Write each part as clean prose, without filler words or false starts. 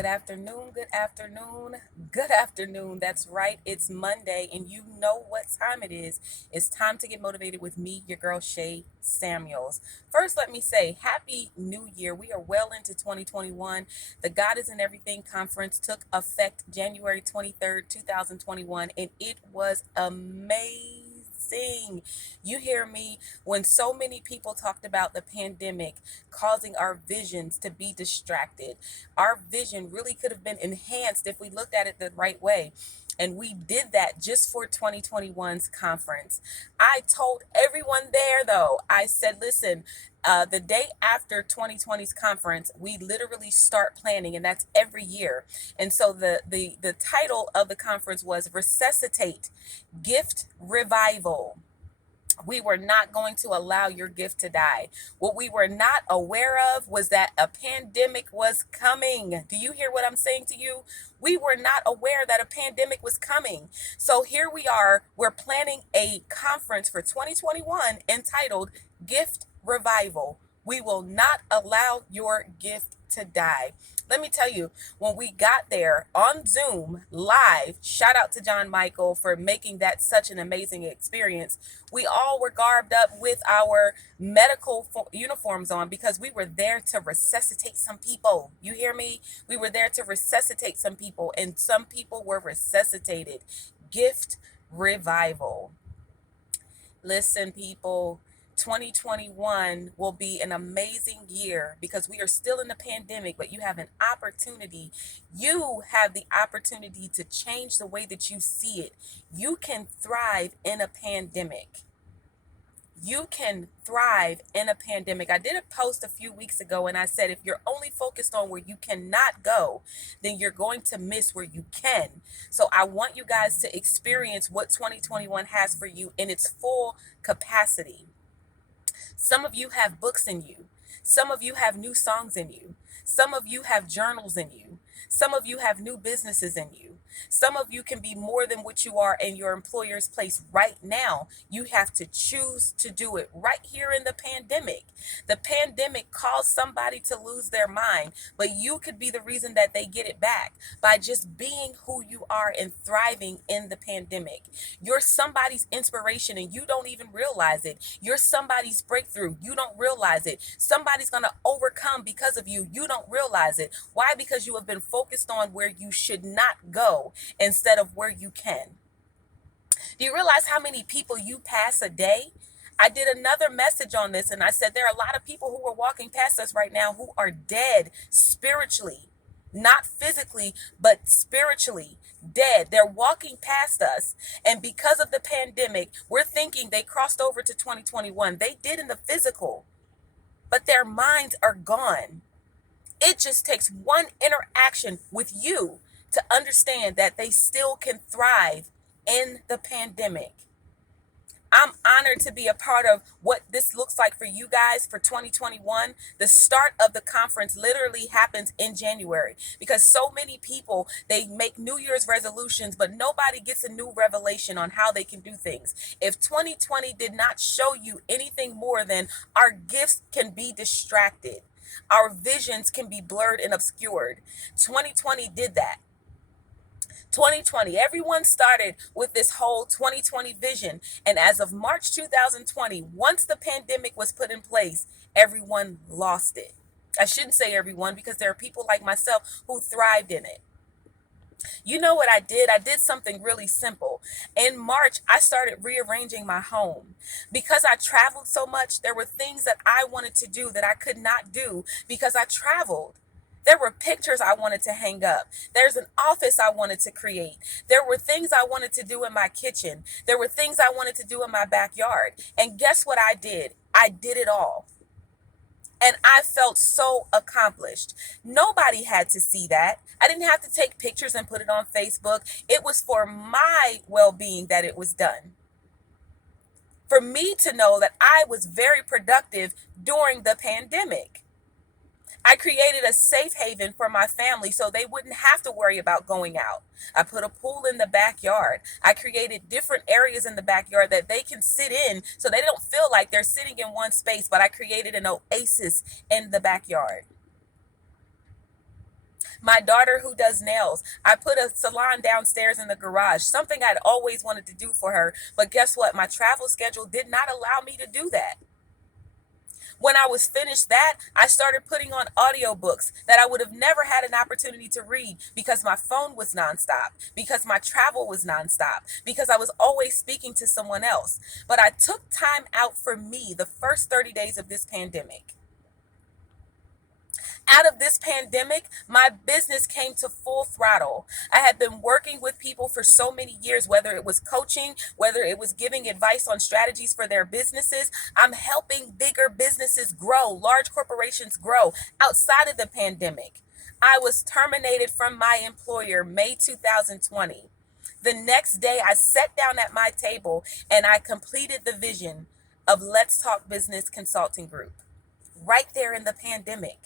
Good afternoon, good afternoon, good afternoon. That's right. It's Monday, and you know what time it is. It's time to get motivated with me, your girl, Shay Samuels. First, let me say Happy New Year. We are well into 2021. The God is in Everything conference took effect January 23rd, 2021, and it was amazing. You hear me? When so many people talked about the pandemic causing our visions to be distracted, our vision really could have been enhanced if we looked at it the right way. And we did that just for 2021's conference. I told everyone there, though, I said, listen, the day after 2020's conference, we literally start planning, and that's every year. And so the title of the conference was Resuscitate Gift Revival. We were not going to allow your gift to die. What we were not aware of was that a pandemic was coming. Do you hear what I'm saying to you? We were not aware that a pandemic was coming. So here we are. We're planning a conference for 2021 entitled Gift Revival. We will not allow your gift to die. Let me tell you, when we got there on Zoom live, shout out to John Michael for making that such an amazing experience. We all were garbed up with our medical uniforms on because we were there to resuscitate some people. You hear me? We were there to resuscitate some people, and some people were resuscitated. Gift revival. Listen, people, 2021 will be an amazing year because we are still in the pandemic, but you have an opportunity. You have the opportunity to change the way that you see it. You can thrive in a pandemic. You can thrive in a pandemic. I did a post a few weeks ago and I said, if you're only focused on where you cannot go, then you're going to miss where you can. So I want you guys to experience what 2021 has for you in its full capacity. Some of you have books in you. Some of you have new songs in you. Some of you have journals in you. Some of you have new businesses in you. Some of you can be more than what you are in your employer's place right now. You have to choose to do it right here in the pandemic. The pandemic caused somebody to lose their mind, but you could be the reason that they get it back by just being who you are and thriving in the pandemic. You're somebody's inspiration and you don't even realize it. You're somebody's breakthrough. You don't realize it. Somebody's going to overcome because of you. You don't realize it. Why? Because you have been focused on where you should not go instead of where you can. Do you realize how many people you pass a day? I did another message on this and I said there are a lot of people who are walking past us right now who are dead spiritually, not physically, but spiritually dead. They're walking past us. And because of the pandemic, we're thinking they crossed over to 2021. They did in the physical, but their minds are gone. It just takes one interaction with you to understand that they still can thrive in the pandemic. I'm honored to be a part of what this looks like for you guys for 2021. The start of the conference literally happens in January because so many people, they make New Year's resolutions, but nobody gets a new revelation on how they can do things. If 2020 did not show you anything more than our gifts can be distracted, our visions can be blurred and obscured, 2020 did that. 2020, everyone started with this whole 2020 vision. And as of March 2020, once the pandemic was put in place, everyone lost it. I shouldn't say everyone because there are people like myself who thrived in it. You know what I did? I did something really simple. In March, I started rearranging my home. Because I traveled so much, there were things that I wanted to do that I could not do because I traveled. There were pictures I wanted to hang up. There's an office I wanted to create. There were things I wanted to do in my kitchen. There were things I wanted to do in my backyard. And guess what I did? I did it all. And I felt so accomplished. Nobody had to see that. I didn't have to take pictures and put it on Facebook. It was for my well-being that it was done. For me to know that I was very productive during the pandemic. I created a safe haven for my family so they wouldn't have to worry about going out. I put a pool in the backyard. I created different areas in the backyard that they can sit in so they don't feel like they're sitting in one space, but I created an oasis in the backyard. My daughter who does nails, I put a salon downstairs in the garage, something I'd always wanted to do for her. But guess what? My travel schedule did not allow me to do that. When I was finished that, I started putting on audiobooks that I would have never had an opportunity to read because my phone was nonstop, because my travel was nonstop, because I was always speaking to someone else. But I took time out for me the first 30 days of this pandemic. Out of this pandemic, my business came to full throttle. I had been working with people for so many years, whether it was coaching, whether it was giving advice on strategies for their businesses. I'm helping bigger businesses grow, large corporations grow outside of the pandemic. I was terminated from my employer May 2020. The next day, I sat down at my table and I completed the vision of Let's Talk Business Consulting Group right there in the pandemic.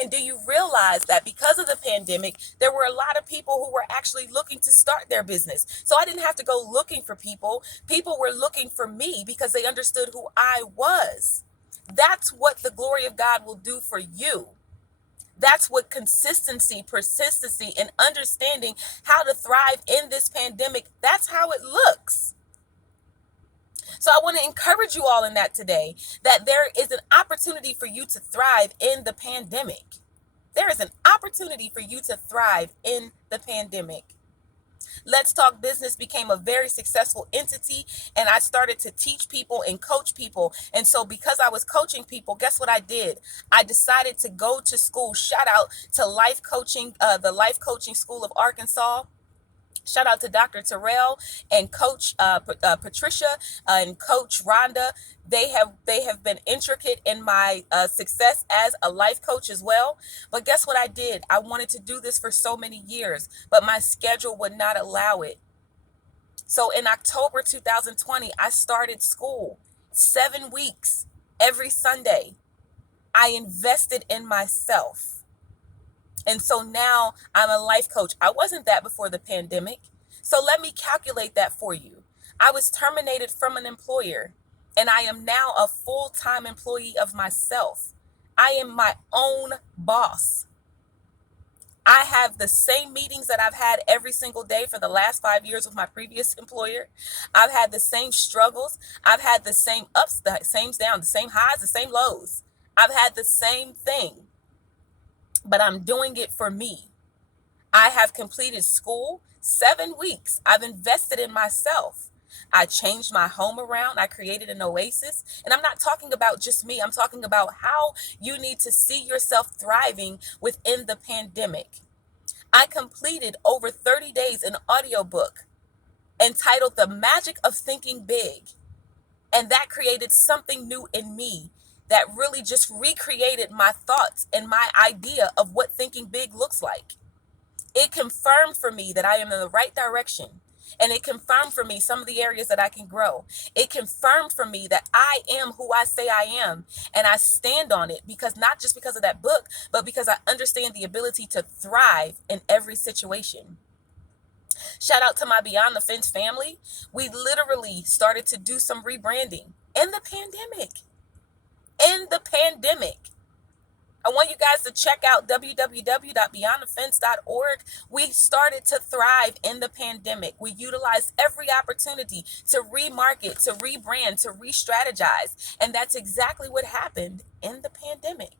And do you realize that because of the pandemic, there were a lot of people who were actually looking to start their business? So I didn't have to go looking for people. People were looking for me because they understood who I was. That's what the glory of God will do for you. That's what consistency, persistency, and understanding how to thrive in this pandemic, that's how it looks. So I want to encourage you all in that today, that there is an opportunity for you to thrive in the pandemic. There is an opportunity for you to thrive in the pandemic. Let's Talk Business became a very successful entity, and I started to teach people and coach people. And so because I was coaching people, guess what I did? I decided to go to school. Shout out to Life Coaching, the Life Coaching School of Arkansas. Shout out to Dr. Terrell and Coach Patricia and Coach Rhonda. They have been intricate in my success as a life coach as well. But guess what I did? I wanted to do this for so many years, but my schedule would not allow it. So in October 2020, I started school 7 weeks every Sunday. I invested in myself. And so now I'm a life coach. I wasn't that before the pandemic. So let me calculate that for you. I was terminated from an employer, and I am now a full-time employee of myself. I am my own boss. I have the same meetings that I've had every single day for the last 5 years with my previous employer. I've had the same struggles. I've had the same ups, the same downs, the same highs, the same lows. I've had the same thing. But I'm doing it for me. I have completed school 7 weeks. I've invested in myself. I changed my home around. I created an oasis. And I'm not talking about just me. I'm talking about how you need to see yourself thriving within the pandemic. I completed over 30 days an audiobook entitled The Magic of Thinking Big. And that created something new in me that really just recreated my thoughts and my idea of what thinking big looks like. It confirmed for me that I am in the right direction. And it confirmed for me some of the areas that I can grow. It confirmed for me that I am who I say I am. And I stand on it because not just because of that book, but because I understand the ability to thrive in every situation. Shout out to my Beyond the Fence family. We literally started to do some rebranding in the pandemic. In the pandemic. I want you guys to check out www.beyondthefence.org. We started to thrive in the pandemic. We utilized every opportunity to remarket, to rebrand, to re-strategize. And that's exactly what happened in the pandemic.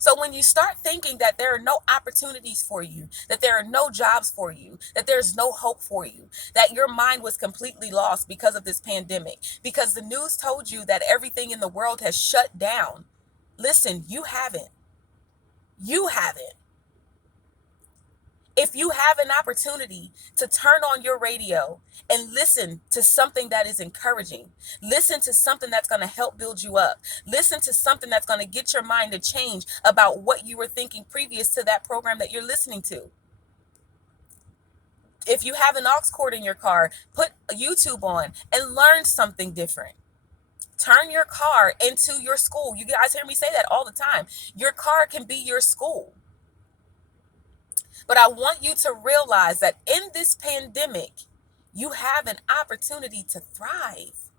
So when you start thinking that there are no opportunities for you, that there are no jobs for you, that there's no hope for you, that your mind was completely lost because of this pandemic, because the news told you that everything in the world has shut down. Listen, you haven't. You haven't. If you have an opportunity to turn on your radio and listen to something that is encouraging, listen to something that's going to help build you up, listen to something that's going to get your mind to change about what you were thinking previous to that program that you're listening to. If you have an aux cord in your car, put YouTube on and learn something different. Turn your car into your school. You guys hear me say that all the time. Your car can be your school. But I want you to realize that in this pandemic, you have an opportunity to thrive.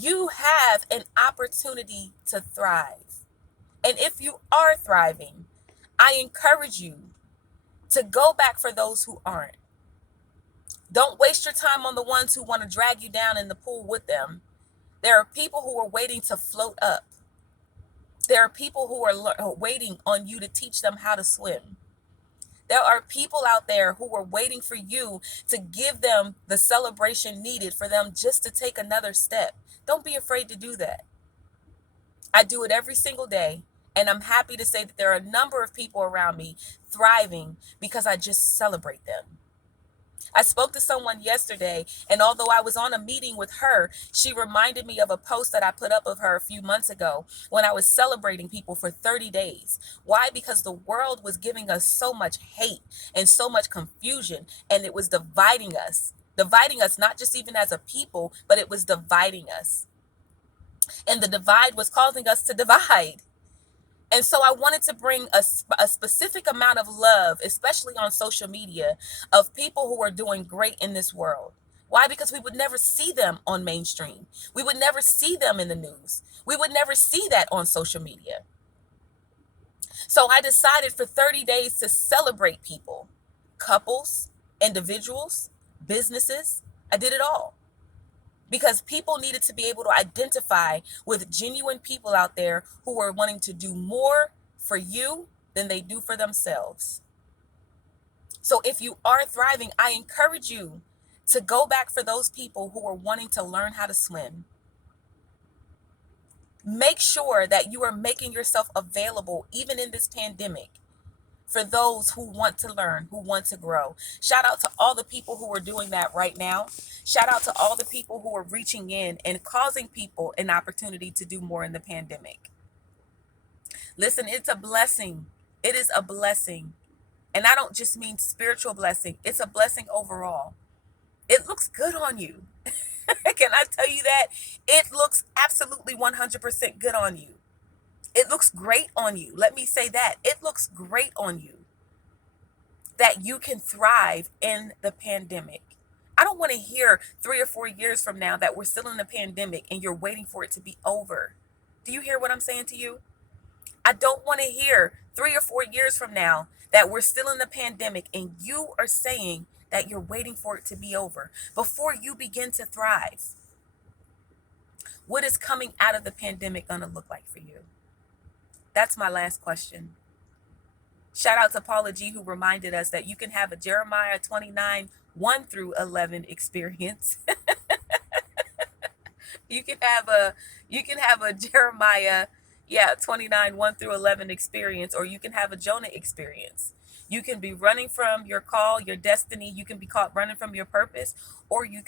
You have an opportunity to thrive. And if you are thriving, I encourage you to go back for those who aren't. Don't waste your time on the ones who want to drag you down in the pool with them. There are people who are waiting to float up. There are people who are waiting on you to teach them how to swim. There are people out there who are waiting for you to give them the celebration needed for them just to take another step. Don't be afraid to do that. I do it every single day. And I'm happy to say that there are a number of people around me thriving because I just celebrate them. I spoke to someone yesterday, and although I was on a meeting with her, she reminded me of a post that I put up of her a few months ago when I was celebrating people for 30 days. Why? Because the world was giving us so much hate and so much confusion, and it was dividing us. Dividing us, not just even as a people, but it was dividing us. And the divide was causing us to divide. And so I wanted to bring a specific amount of love, especially on social media, of people who are doing great in this world. Why? Because we would never see them on mainstream. We would never see them in the news. We would never see that on social media. So I decided for 30 days to celebrate people, couples, individuals, businesses. I did it all. Because people needed to be able to identify with genuine people out there who are wanting to do more for you than they do for themselves. So if you are thriving, I encourage you to go back for those people who are wanting to learn how to swim. Make sure that you are making yourself available, even in this pandemic, for those who want to learn, who want to grow. Shout out to all the people who are doing that right now. Shout out to all the people who are reaching in and causing people an opportunity to do more in the pandemic. Listen, it's a blessing. It is a blessing. And I don't just mean spiritual blessing. It's a blessing overall. It looks good on you. Can I tell you that? It looks absolutely 100% good on you. It looks great on you. Let me say that. It looks great on you that you can thrive in the pandemic. I don't want to hear 3 or 4 years from now that we're still in the pandemic and you're waiting for it to be over. Do you hear what I'm saying to you? I don't want to hear 3 or 4 years from now that we're still in the pandemic and you are saying that you're waiting for it to be over before you begin to thrive. What is coming out of the pandemic going to look like for you? That's my last question. Shout out to Paula G, who reminded us that you can have a Jeremiah 29, 1 through 11 experience. You can have a Jeremiah, 29, 1 through 11 experience, or you can have a Jonah experience. You can be running from your call, your destiny. You can be caught running from your purpose, or you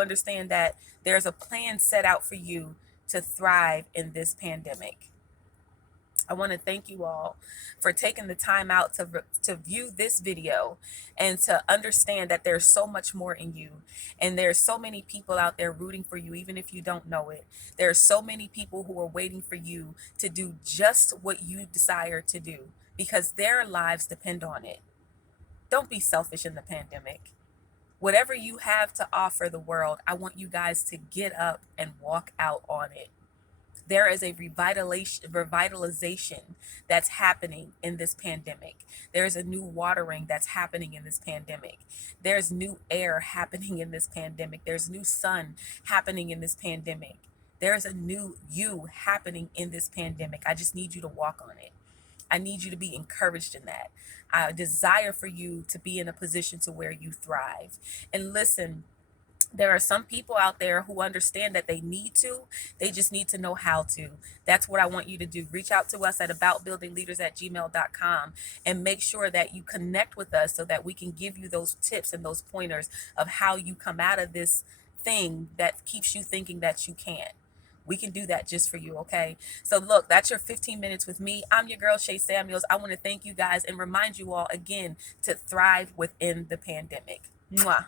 understand that there's a plan set out for you to thrive in this pandemic. I want to thank you all for taking the time out to view this video and to understand that there's so much more in you. And there's so many people out there rooting for you, even if you don't know it. There are so many people who are waiting for you to do just what you desire to do because their lives depend on it. Don't be selfish in the pandemic. Whatever you have to offer the world, I want you guys to get up and walk out on it. There is a revitalization that's happening in this pandemic. There's a new watering that's happening in this pandemic. There's new air happening in this pandemic. There's new sun happening in this pandemic. There's a new you happening in this pandemic. I just need you to walk on it. I need you to be encouraged in that. I desire for you to be in a position to where you thrive. And listen, there are some people out there who understand that they just need to know how to. That's what I want you to do. Reach out to us at aboutbuildingleaders@gmail.com and make sure that you connect with us so that we can give you those tips and those pointers of how you come out of this thing that keeps you thinking that you can't. We can do that just for you, okay? So look, that's your 15 minutes with me. I'm your girl, Shay Samuels. I want to thank you guys and remind you all again to thrive within the pandemic. Mwah.